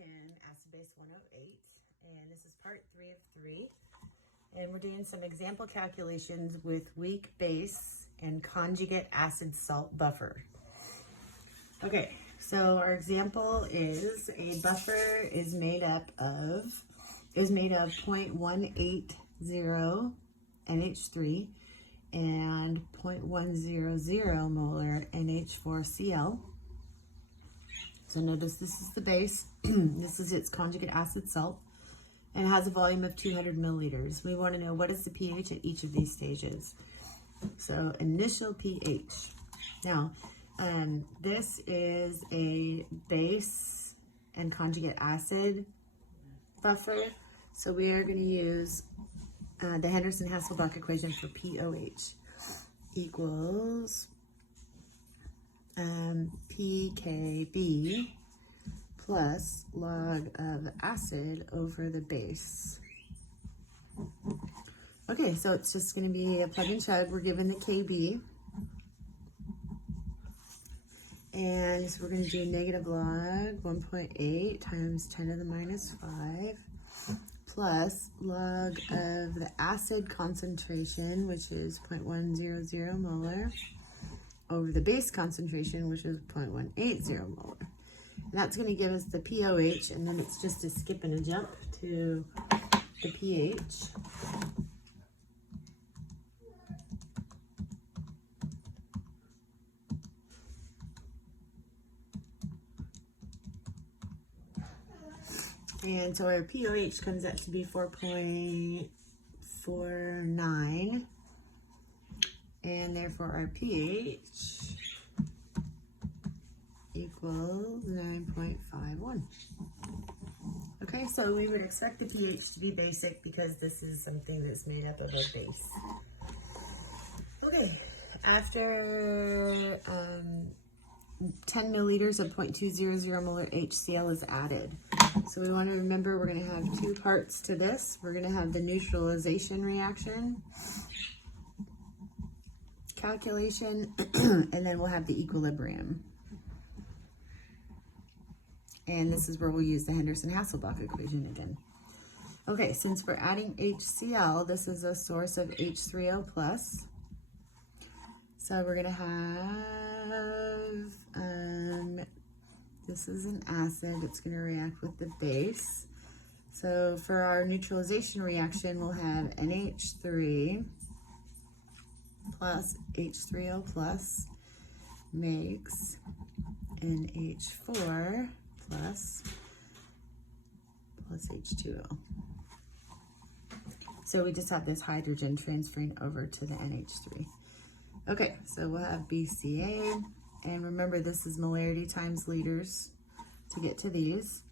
APChemAcidBase108, and this is part 3 of 3. And we're doing some example calculations with weak base and conjugate acid salt buffer. Okay, so our example is a buffer is made of 0.180 NH3 and 0.100 molar NH4Cl. So notice this is the base, this is its conjugate acid salt, and it has a volume of 200 milliliters. We want to know what is the pH at each of these stages. So initial pH. Now, this is a base and conjugate acid buffer. So we are going to use the Henderson-Hasselbalch equation for pOH equals pKb plus log of acid over the base. Okay, so it's just going to be a plug and chug. We're given the Kb. And so we're going to do negative log 1.8 times 10 to the minus 5 plus log of the acid concentration, which is 0.100 molar, over the base concentration, which is 0.180 molar. And that's going to give us the pOH, and then it's just a skip and a jump to the pH. And so our pOH comes out to be 4.49. And therefore our pH equals 9.51. Okay, so we would expect the pH to be basic because this is something that's made up of a base. Okay, after 10 milliliters of 0.200 molar HCl is added. So we want to remember we're going to have two parts to this. We're going to have the neutralization reaction calculation, and then we'll have the equilibrium. And this is where we'll use the Henderson-Hasselbalch equation again. Okay, since we're adding HCl, this is a source of H3O+. So we're going to have, this is an acid, it's going to react with the base. So for our neutralization reaction, we'll have NH3 plus H3O plus makes NH4 plus H2O. So we just have this hydrogen transferring over to the NH3. Okay, so we'll have BCA, and remember this is molarity times liters to get to these.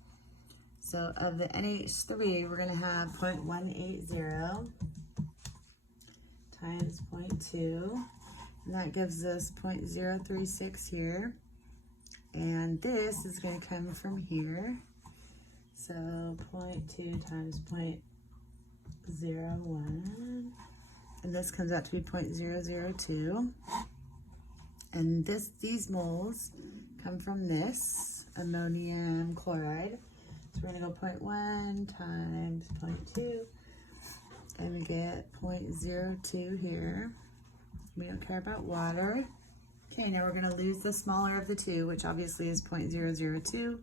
So of the NH3, we're going to have 0.180 times 0.2, and that gives us 0.036 here. And this is going to come from here. So 0.2 times 0.01. And this comes out to be 0.002. And these moles come from this ammonium chloride. So we're going to go 0.1 times 0.2. And we get 0.02 here. We don't care about water. Okay, now we're going to lose the smaller of the two, which obviously is 0.002,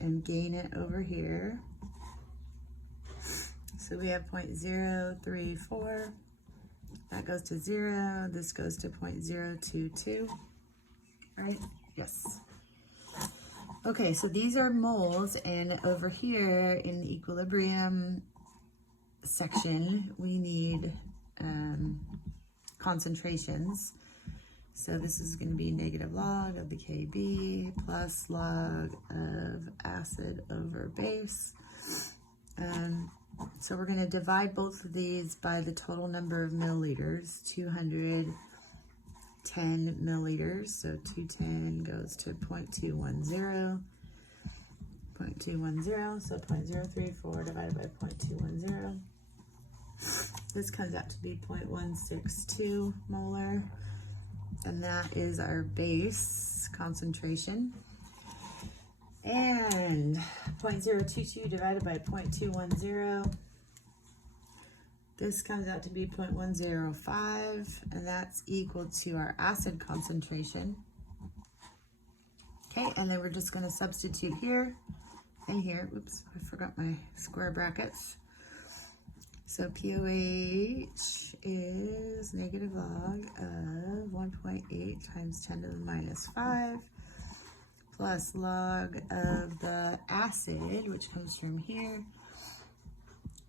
and gain it over here. So we have 0.034. That goes to 0. This goes to 0.022. Right? Yes. Okay, so these are moles, and over here in the equilibrium section, we need concentrations. So this is going to be negative log of the Kb plus log of acid over base. So we're going to divide both of these by the total number of milliliters, 210 milliliters. So 210 goes to 0.210, so 0.034 divided by 0.210. This comes out to be 0.162 molar, and that is our base concentration. And 0.022 divided by 0.210. This comes out to be 0.105, and that's equal to our acid concentration. Okay, and then we're just going to substitute here and here. Oops, I forgot my square brackets. So POH is negative log of 1.8 times 10 to the minus 5 plus log of the acid, which comes from here,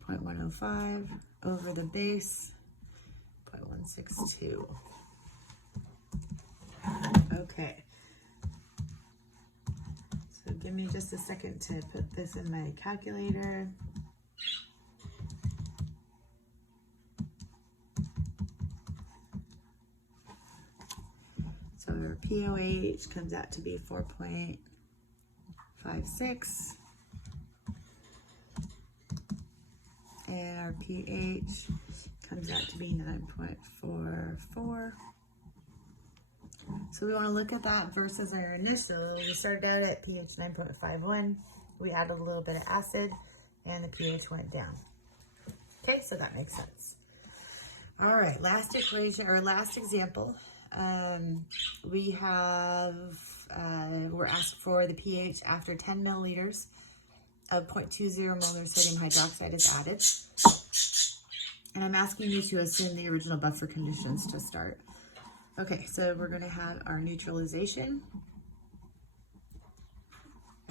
0.105 over the base, 0.162. Okay. So give me just a second to put this in my calculator. So our POH comes out to be 4.56. And our pH comes out to be 9.44. So we want to look at that versus our initial. We started out at pH 9.51. We added a little bit of acid and the pH went down. Okay, so that makes sense. All right, last equation or last example. We have, we're asked for the pH after 10 milliliters of 0.20 molar sodium hydroxide is added. And I'm asking you to assume the original buffer conditions to start. Okay, so we're going to have our neutralization.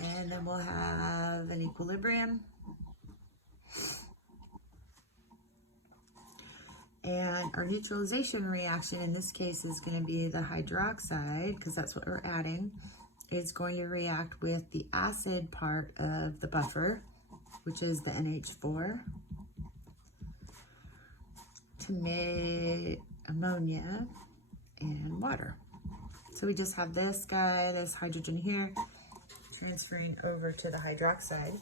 And then we'll have an equilibrium. And our neutralization reaction in this case is going to be the hydroxide, because that's what we're adding. It's going to react with the acid part of the buffer, which is the NH4, to make ammonia and water. So we just have this guy, this hydrogen here, transferring over to the hydroxide.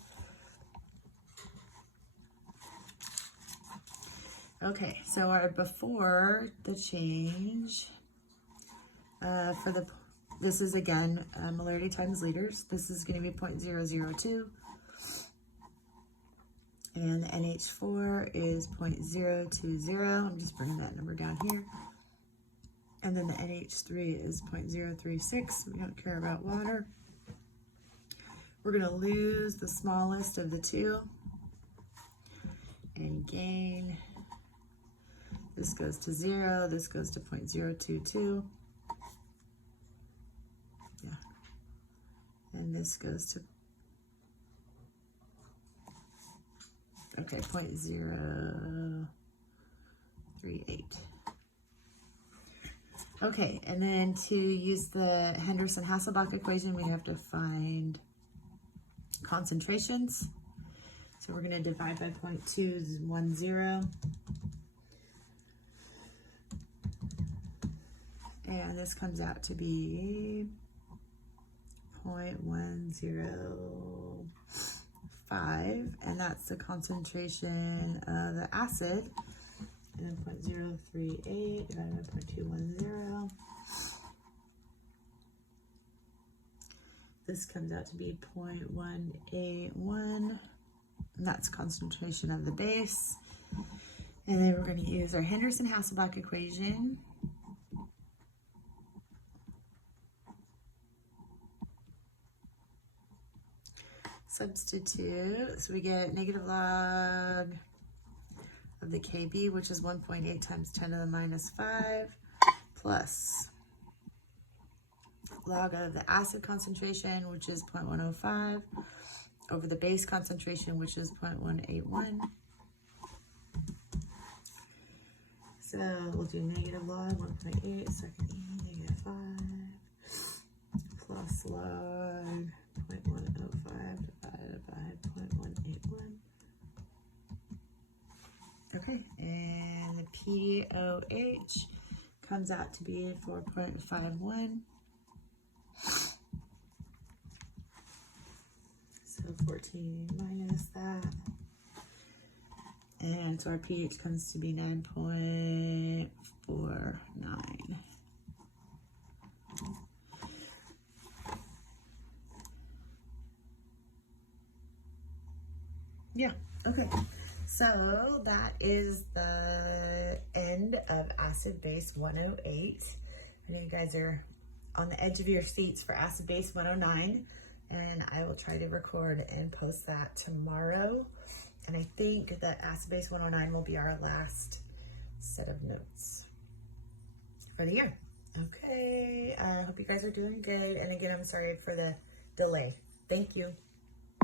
Okay, so our before the change, this is again molarity times liters. This is going to be 0.002. And the NH4 is 0.020. I'm just bringing that number down here. And then the NH3 is 0.036. We don't care about water. We're going to lose the smallest of the two and gain. This goes to 0. This goes to 0.022. Yeah. And this goes to 0.038. Okay, and then to use the Henderson-Hasselbalch equation, we have to find concentrations. So we're going to divide by 0.210. And this comes out to be 0.105, and that's the concentration of the acid. And then 0.038 divided by 0.210. This comes out to be 0.181, and that's concentration of the base. And then we're going to use our Henderson-Hasselbalch equation. Substitute, so we get negative log of the Kb, which is 1.8 times 10 to the minus 5, plus log of the acid concentration, which is 0.105, over the base concentration, which is 0.181. So we'll do negative log 1.8, second E, negative 5, plus log 0.105 divided by 0.181. Okay, and the POH comes out to be 4.51. So 14 minus that. And so our pH comes to be 9.49. Yeah, okay. So that is the end of Acid Base 108. I know you guys are on the edge of your seats for Acid Base 109, and I will try to record and post that tomorrow. And I think that Acid Base 109 will be our last set of notes for the year. Okay, I hope you guys are doing good. And again, I'm sorry for the delay. Thank you.